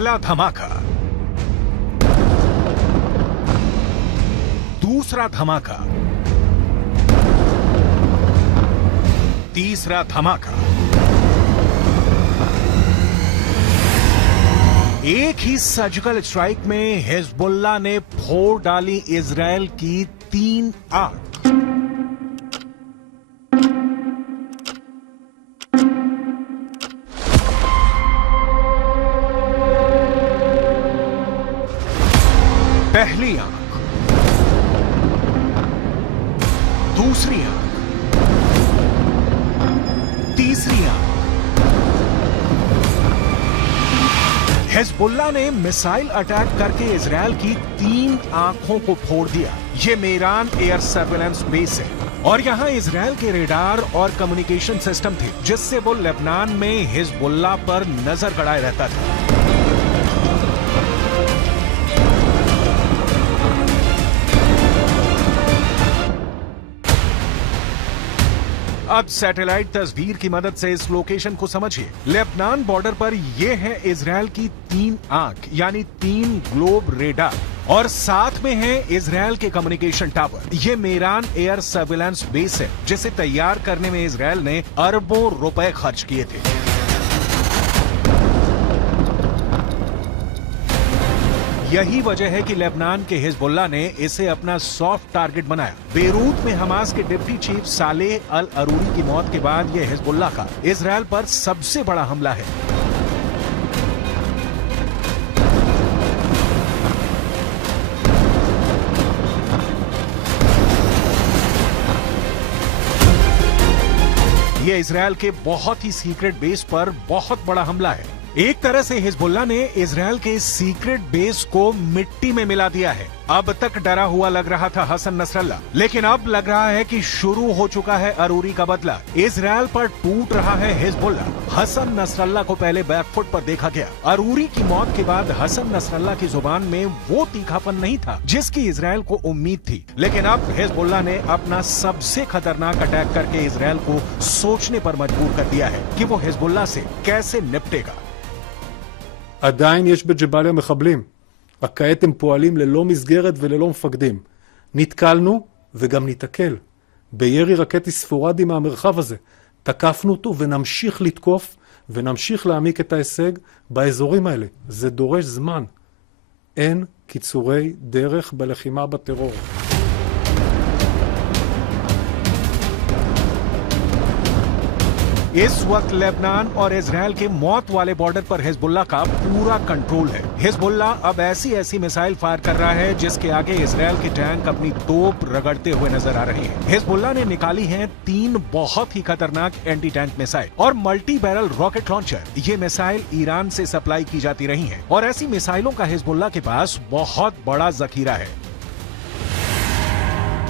पहला धमाका, दूसरा धमाका, तीसरा धमाका। एक ही सर्जिकल स्ट्राइक में हिजबुल्लाह ने फोड़ डाली इजरायल की 3 आर्क। पहली आंख, दूसरी आंख, तीसरी आंख। हिजबुल्लाह ने मिसाइल अटैक करके इजरायल की 3 आंखों को फोड़ दिया। ये मेरान एयर सर्वेलेंस बेस है और यहां इजरायल के रेडार और कम्युनिकेशन सिस्टम थे जिससे वो लेबनान में हिजबुल्लाह पर नजर गड़ाए रहता था। अब सैटेलाइट तस्वीर की मदद से इस लोकेशन को समझिए। लेबनान बॉर्डर पर यह है इजरायल की 3 आंख यानी 3 ग्लोब रेडार और साथ में है इजरायल के कम्युनिकेशन टावर। ये मेरान एयर सर्विलांस बेस है जिसे तैयार करने में इजरायल ने अरबों रुपए खर्च किए थे। यही वजह है कि लेबनान के हिजबुल्लाह ने इसे अपना सॉफ्ट टारगेट बनाया। बेरूत में हमास के डिप्टी चीफ सालेह अल अरूरी की मौत के बाद यह हिजबुल्लाह का इजरायल पर सबसे बड़ा हमला है। यह इजरायल के बहुत ही सीक्रेट बेस पर बहुत बड़ा हमला है। एक तरह से हिजबुल्लाह ने इजरायल के सीक्रेट बेस को मिट्टी में मिला दिया है। अब तक डरा हुआ लग रहा था हसन नसरल्लाह, लेकिन अब लग रहा है कि शुरू हो चुका है अरूरी का बदला। इजरायल पर टूट रहा है हिजबुल्लाह। हसन नसरल्लाह को पहले बैकफुट पर देखा गया। अरूरी की मौत के बाद हसन नसरल्लाह की जुबान में वो तीखापन नहीं था जिसकी इजरायल को उम्मीद थी, लेकिन अब हिजबुल्लाह ने अपना सबसे खतरनाक अटैक करके इजरायल को सोचने पर मजबूर कर दिया है कि वो हिजबुल्लाह से कैसे निपटेगा। עדיין יש בג'באליה מחבלים. רק כעת הם פועלים ללא מסגרת וללא מפקדים. נתקלנו וגם ניתקל. בירי רקטי ספורדי מהמרחב הזה. תקפנו אותו ונמשיך לתקוף ונמשיך להעמיק את ההישג באזורים האלה. זה דורש זמן. אין קיצורי דרך בלחימה בטרור. इस वक्त लेबनान और इजरायल के मौत वाले बॉर्डर पर हिजबुल्लाह का पूरा कंट्रोल है। हिजबुल्लाह अब ऐसी मिसाइल फायर कर रहा है जिसके आगे इजरायल के टैंक अपनी तोप रगड़ते हुए नजर आ रहे हैं। हिजबुल्लाह ने निकाली हैं 3 बहुत ही खतरनाक एंटी टैंक मिसाइल और मल्टी बैरल रॉकेट लॉन्चर। ये मिसाइल ईरान से सप्लाई की जाती रही हैं और ऐसी मिसाइलों का हिजबुल्लाह के पास बहुत बड़ा जखीरा है।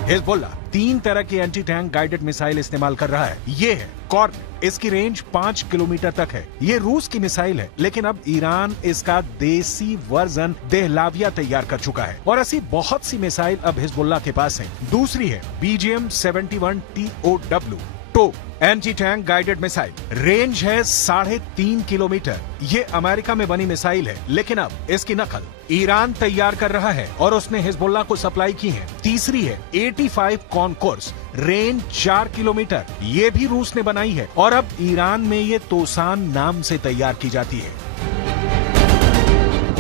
हिजबुल्लाह 3 तरह की एंटी टैंक गाइडेड मिसाइल इस्तेमाल कर रहा है। ये है कॉर्नेट, इसकी रेंज 5 किलोमीटर तक है। ये रूस की मिसाइल है, लेकिन अब ईरान इसका देसी वर्जन देहलाविया तैयार कर चुका है और ऐसी बहुत सी मिसाइल अब हिजबुल्लाह के पास है। दूसरी है BGM-71 TOW टो anti tank guided missile. Range है 3.5 किलोमीटर। ये अमेरिका में बनी मिसाइल है, लेकिन अब इसकी नकल ईरान तैयार कर रहा है और उसने हिजबुल्लाह को सप्लाई की है। तीसरी है 85 कॉनकोर्स, रेंज 4 किलोमीटर। ये भी रूस ने बनाई है और अब ईरान में ये तोसान नाम से तैयार की जाती है।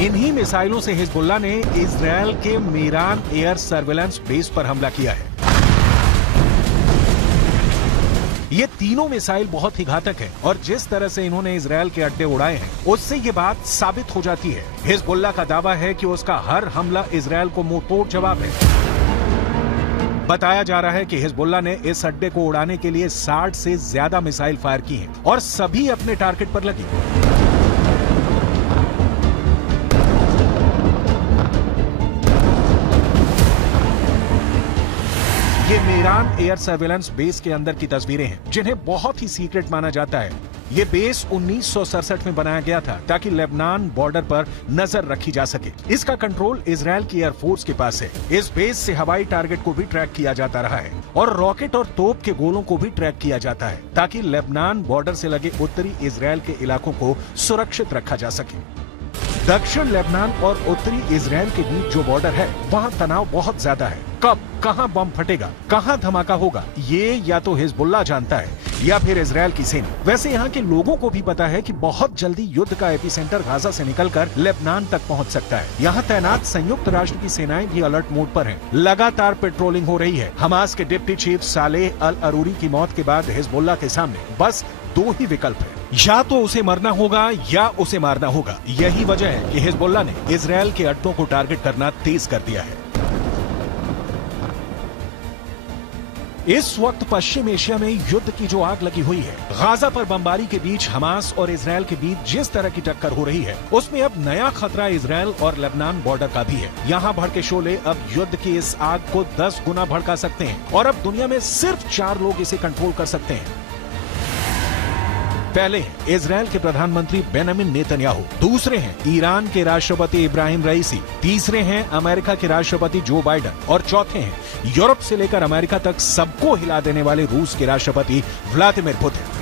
इन्हीं मिसाइलों से हिजबुल्लाह ने इजरायल के मेरान एयर सर्विलांस बेस पर हमला किया है। ये तीनों मिसाइल बहुत ही घातक है और जिस तरह से इन्होंने इजरायल के अड्डे उड़ाए हैं उससे ये बात साबित हो जाती है। हिजबुल्लाह का दावा है कि उसका हर हमला इजरायल को मुंहतोड़ जवाब है। बताया जा रहा है कि हिजबुल्लाह ने इस अड्डे को उड़ाने के लिए 60 से ज्यादा मिसाइल फायर की हैं और सभी अपने टारगेट पर लगी। ये मेरान एयर सर्विलांस बेस के अंदर की तस्वीरें हैं जिन्हें बहुत ही सीक्रेट माना जाता है। ये बेस 1967 में बनाया गया था ताकि लेबनान बॉर्डर पर नजर रखी जा सके। इसका कंट्रोल इजरायल की एयरफोर्स के पास है। इस बेस से हवाई टारगेट को भी ट्रैक किया जाता रहा है और रॉकेट और तोप के गोलों को भी ट्रैक किया जाता है ताकि लेबनान बॉर्डर से लगे उत्तरी इजरायल के इलाकों को सुरक्षित रखा जा सके। दक्षिण लेबनान और उत्तरी इजराइल के बीच जो बॉर्डर है वहाँ तनाव बहुत ज्यादा है। कब कहाँ बम फटेगा, कहाँ धमाका होगा, ये या तो हिजबुल्लाह जानता है या फिर इजराइल की सेना। वैसे यहाँ के लोगों को भी पता है कि बहुत जल्दी युद्ध का एपिसेंटर गाजा से निकलकर लेबनान तक पहुँच सकता है। यहाँ तैनात संयुक्त राष्ट्र की सेनाएं भी अलर्ट मोड पर हैं। लगातार पेट्रोलिंग हो रही है। हमास के डिप्टी चीफ सालेह अल अरूरी की मौत के बाद हिजबुल्लाह के सामने बस दो ही विकल्प है, या तो उसे मरना होगा या उसे मारना होगा। यही वजह है कि हिजबुल्लाह ने इजराइल के अड्डों को टारगेट करना तेज कर दिया है। इस वक्त पश्चिम एशिया में युद्ध की जो आग लगी हुई है, गाजा पर बमबारी के बीच हमास और इजराइल के बीच जिस तरह की टक्कर हो रही है, उसमें अब नया खतरा इजराइल और लेबनान बॉर्डर का भी है। यहाँ भड़के शोले अब युद्ध की इस आग को 10 गुना भड़का सकते हैं और अब दुनिया में सिर्फ 4 लोग इसे कंट्रोल कर सकते हैं। पहले हैं इजराइल के प्रधानमंत्री बेंजामिन नेतन्याहू, दूसरे हैं ईरान के राष्ट्रपति इब्राहिम रईसी, तीसरे हैं अमेरिका के राष्ट्रपति जो बाइडेन और चौथे हैं यूरोप से लेकर अमेरिका तक सबको हिला देने वाले रूस के राष्ट्रपति व्लादिमीर पुतिन।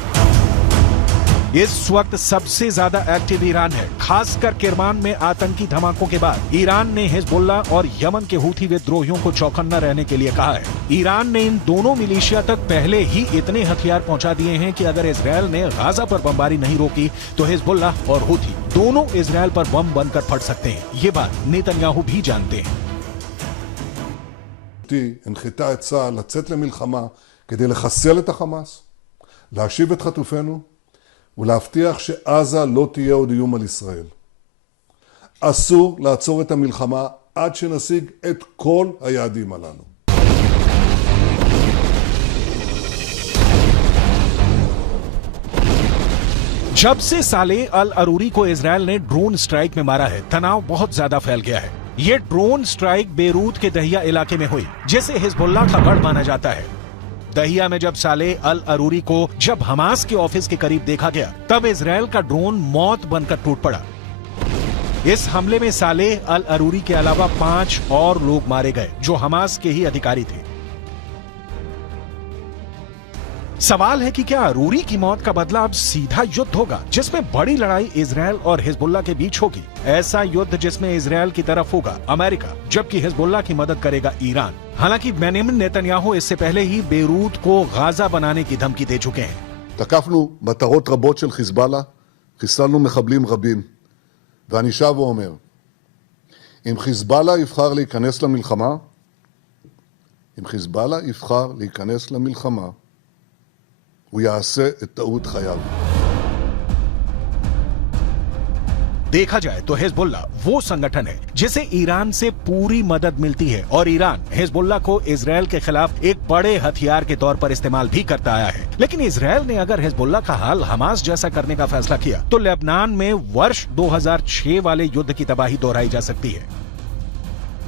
इस वक्त सबसे ज्यादा एक्टिव ईरान है। खासकर किरमान में आतंकी धमाकों के बाद ईरान ने हिजबुल्लाह और यमन के हूथी विद्रोहियों को चौकन्ना रहने के लिए कहा है। ईरान ने इन दोनों मिलिशिया तक पहले ही इतने हथियार पहुंचा दिए हैं कि अगर इजराइल ने गाजा पर बमबारी नहीं रोकी तो हिजबुल्लाह और हूथी दोनों इजराइल पर बम बनकर फट सकते हैं। ये बात नेतन्याहू भी जानते हैं। הנחתה את צה"ל לצאת למלחמה כדי לחסל את החמאס, להשיב את חטופינו ולהבטיח שעזה לא תהיה עוד איום על ישראל. אסור לעצור את המלחמה עד שנשיג את כל היעדים הללו. जब से सालेह अल अरूरी को इजराइल ने ड्रोन स्ट्राइक में मारा है, तनाव बहुत ज्यादा फैल गया है। ये ड्रोन स्ट्राइक बेरूत के दहिया इलाके में हुई, जिसे हिजबुल्लाह का गढ़ माना जाता है। दहिया में जब सालेह अल अरूरी को जब हमास के ऑफिस के करीब देखा गया, तब इजराइल का ड्रोन मौत बनकर टूट पड़ा। इस हमले में सालेह अल अरूरी के अलावा 5 और लोग मारे गए जो हमास के ही अधिकारी थे। सवाल है कि क्या अरूरी की मौत का बदला अब सीधा युद्ध होगा, जिसमें बड़ी लड़ाई इजराइल और हिजबुल्लाह के बीच होगी। ऐसा युद्ध जिसमें इजराइल की तरफ होगा अमेरिका, जबकि हिजबुल्लाह की मदद करेगा ईरान। हालांकि बेंजामिन नेतन्याहू इससे पहले ही बेरूत को गाजा बनाने की धमकी दे चुके हैं। תקפנו מטרות רבות של חיזבאללה, חיסלנו מחבלים רבים, ואני שב ואומר, אם חיזבאללה יבחר להיכנס למלחמה, אם חיזבאללה יבחר להיכנס למלחמה, הוא יעשה את טעות חייו. देखा जाए तो हिजबुल्लाह वो संगठन है जिसे ईरान से पूरी मदद मिलती है और ईरान हिजबुल्लाह को इजराइल के खिलाफ एक बड़े हथियार के तौर पर इस्तेमाल भी करता आया है। लेकिन इजराइल ने अगर हिजबुल्लाह का हाल हमास जैसा करने का फैसला किया तो लेबनान में वर्ष 2006 वाले युद्ध की तबाही दोहराई जा सकती है।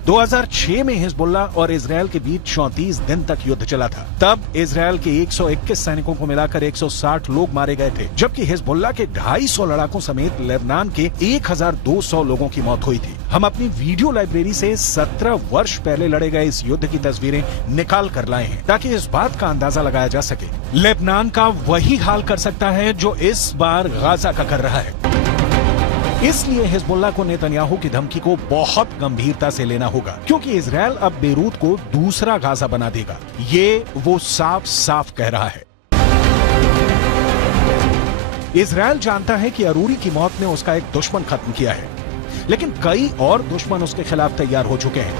2006 में हिजबुल्लाह और इजराइल के बीच 34 दिन तक युद्ध चला था। तब इजराइल के 121 सैनिकों को मिलाकर 160 लोग मारे गए थे, जबकि हिजबुल्लाह के 250 लड़ाकों समेत लेबनान के 1200 लोगों की मौत हुई थी। हम अपनी वीडियो लाइब्रेरी से 17 वर्ष पहले लड़े गए इस युद्ध की तस्वीरें निकाल कर लाए हैं ताकि इस बात का अंदाजा लगाया जा सके। लेबनान का वही हाल कर सकता है जो इस बार गाजा का कर रहा है। इसलिए हिजबुल्लाह को नेतन्याहू की धमकी को बहुत गंभीरता से लेना होगा, क्योंकि इजराइल अब बेरूत को दूसरा गाजा बना देगा। ये वो साफ साफ कह रहा है। इजराइल जानता है कि अरूरी की मौत ने उसका एक दुश्मन खत्म किया है, लेकिन कई और दुश्मन उसके खिलाफ तैयार हो चुके हैं।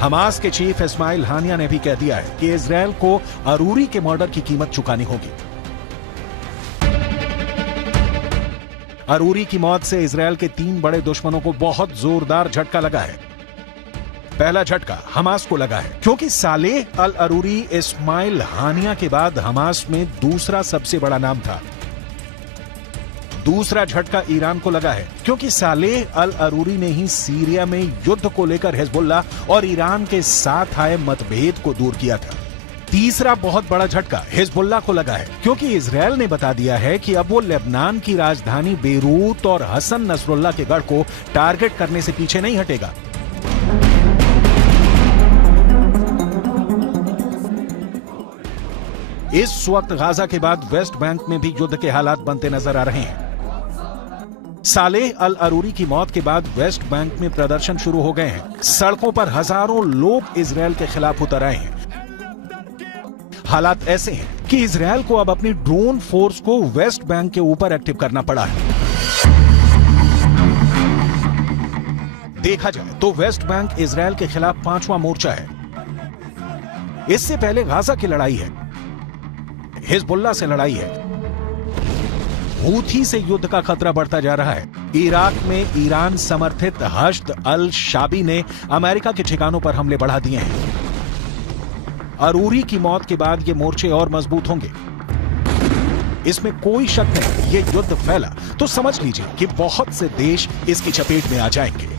हमास के चीफ इस्माइल हानिया ने भी कह दिया है कि इजराइल को अरूरी के मर्डर की कीमत चुकानी होगी। अरूरी की मौत से इजराइल के 3 बड़े दुश्मनों को बहुत जोरदार झटका लगा है। पहला झटका हमास को लगा है, क्योंकि सालेह अल अरूरी इस्माइल हानिया के बाद हमास में दूसरा सबसे बड़ा नाम था। दूसरा झटका ईरान को लगा है, क्योंकि सालेह अल अरूरी ने ही सीरिया में युद्ध को लेकर हिजबुल्लाह और ईरान के साथ आए मतभेद को दूर किया था। तीसरा बहुत बड़ा झटका हिजबुल्लाह को लगा है, क्योंकि इजराइल ने बता दिया है कि अब वो लेबनान की राजधानी बेरूत और हसन नसरुल्लाह के गढ़ को टारगेट करने से पीछे नहीं हटेगा। इस वक्त गाजा के बाद वेस्ट बैंक में भी युद्ध के हालात बनते नजर आ रहे हैं। सालेह अल अरूरी की मौत के बाद वेस्ट बैंक में प्रदर्शन शुरू हो गए हैं। सड़कों पर हजारों लोग इजरायल के खिलाफ उतर आए हैं। हालात ऐसे हैं कि इजरायल को अब अपनी ड्रोन फोर्स को वेस्ट बैंक के ऊपर एक्टिव करना पड़ा है। देखा जाए तो वेस्ट बैंक इजरायल के खिलाफ 5वां मोर्चा है। इससे पहले गाजा की लड़ाई है, हिजबुल्लाह से लड़ाई है, हूथी से युद्ध का खतरा बढ़ता जा रहा है। इराक में ईरान समर्थित हश्द अल शाबी ने अमेरिका के ठिकानों पर हमले बढ़ा दिए हैं। अरूरी की मौत के बाद ये मोर्चे और मजबूत होंगे, इसमें कोई शक नहीं। ये युद्ध फैला तो समझ लीजिए कि बहुत से देश इसकी चपेट में आ जाएंगे।